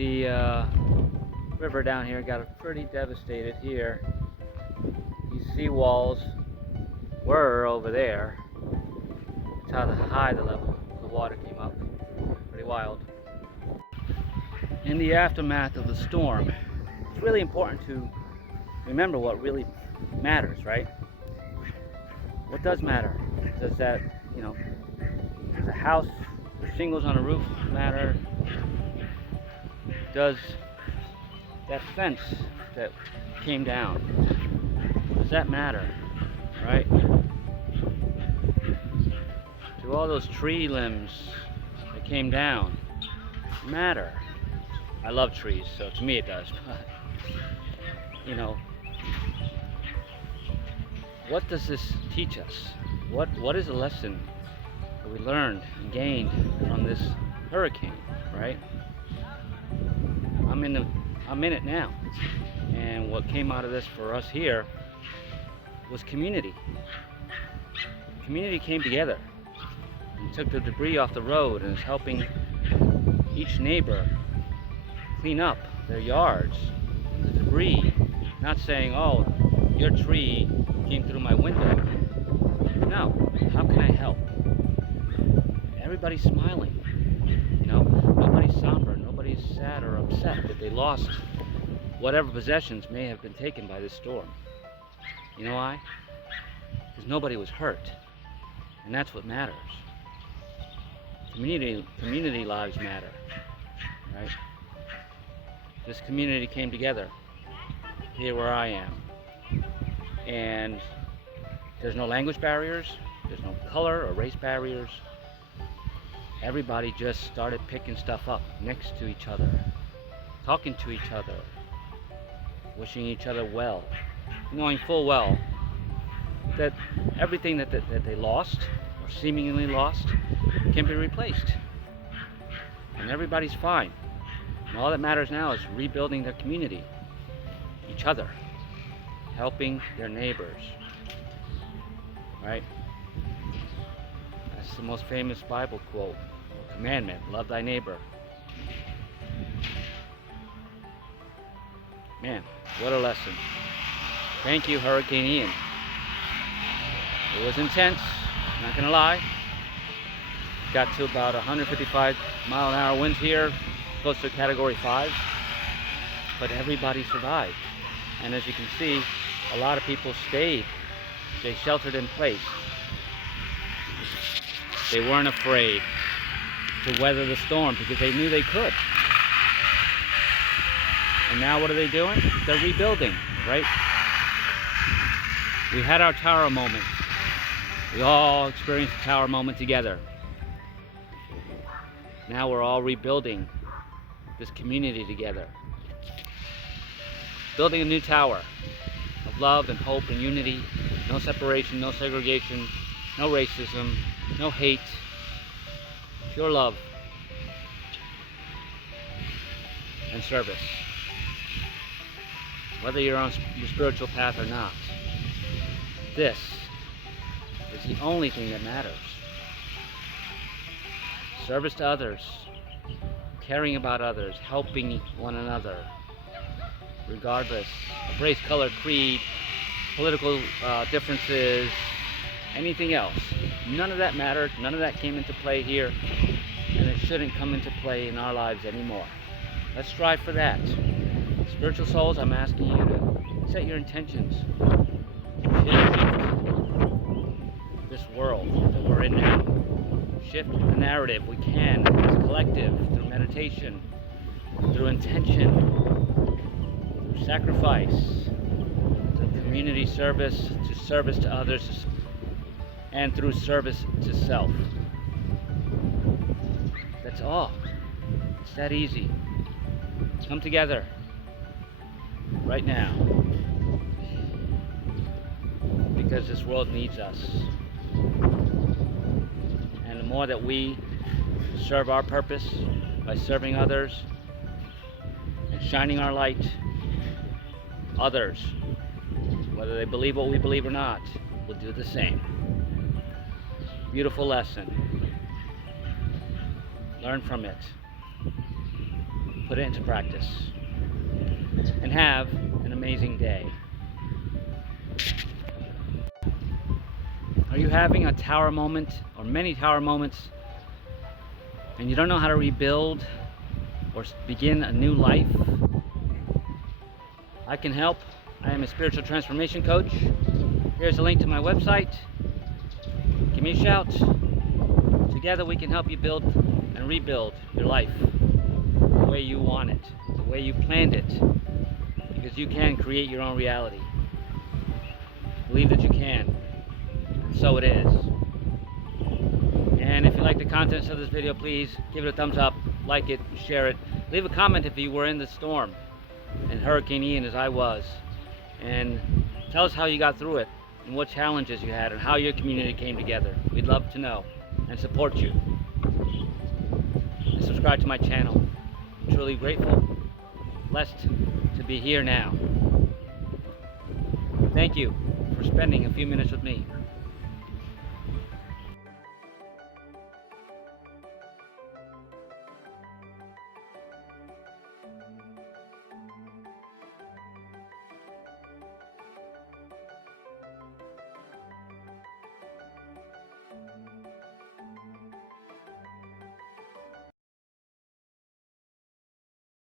The river down here got pretty devastated here. These seawalls were over there. That's how high the level of the water came up. Pretty wild. In the aftermath of the storm, it's really important to remember what really matters, right? What does matter? Does that, does a house with shingles on the roof matter? Does that fence that came down, does that matter, right? Do all those tree limbs that came down matter? I love trees, so to me it does, but what does this teach us? What is the lesson that we learned and gained from this hurricane, right? I'm in it now, and what came out of this for us here was community. Community came together and took the debris off the road and is helping each neighbor clean up their yards, the debris. Not saying, oh, your tree came through my window. No, how can I help? Everybody's smiling. Nobody's somber, nobody's sad or upset that they lost whatever possessions may have been taken by this storm. You know why? Because nobody was hurt, and that's what matters. Community lives matter, right? This community came together here where I am, and there's no language barriers, there's no color or race barriers. Everybody just started picking stuff up next to each other, talking to each other, wishing each other well, knowing full well that everything that they lost or seemingly lost can be replaced, and everybody's fine. And all that matters now is rebuilding their community, each other, helping their neighbors, right? That's the most famous Bible quote or commandment: love thy neighbor. Man, what a lesson. Thank you, Hurricane Ian. It was intense, not gonna lie. Got to about 155-mile-an-hour winds here, close to Category 5, but everybody survived. And as you can see, a lot of people stayed. They sheltered in place. They weren't afraid to weather the storm because they knew they could. And now what are they doing? They're rebuilding, right? We had our tower moment. We all experienced a tower moment together. Now we're all rebuilding this community together. Building a new tower of love and hope and unity. No separation, no segregation, no racism, no hate. Pure love and service. Whether you're on your spiritual path or not, this is the only thing that matters. Service to others, caring about others, helping one another, regardless of race, color, creed, political differences, anything else. None of that mattered. None of that came into play here, and it shouldn't come into play in our lives anymore. Let's strive for that. Spiritual souls, I'm asking you to set your intentions. Shift this world that we're in now. Shift the narrative. We can, as a collective, through meditation, through intention, through sacrifice, through community service, to service to others, and through service to self. That's all. It's that easy. Come together right now, because this world needs us. And the more that we serve our purpose by serving others and shining our light, others, whether they believe what we believe or not, will do the same. Beautiful lesson. Learn from it. put it into practice, and have an amazing day. Are you having a tower moment or many tower moments and you don't know how to rebuild or begin a new life? I can help. I am a spiritual transformation coach. Here's a link to my website. Give me a shout. Together we can help you build and rebuild your life the way you want it, the way you planned it, because you can create your own reality. Believe that you can. So it is. And if you like the contents of this video, please give it a thumbs up, like it, share it. Leave a comment if you were in the storm and Hurricane Ian as I was, and tell us how you got through it and what challenges you had and how your community came together. We'd love to know and support you. And subscribe to my channel. I'm truly grateful, blessed to be here now. Thank you for spending a few minutes with me.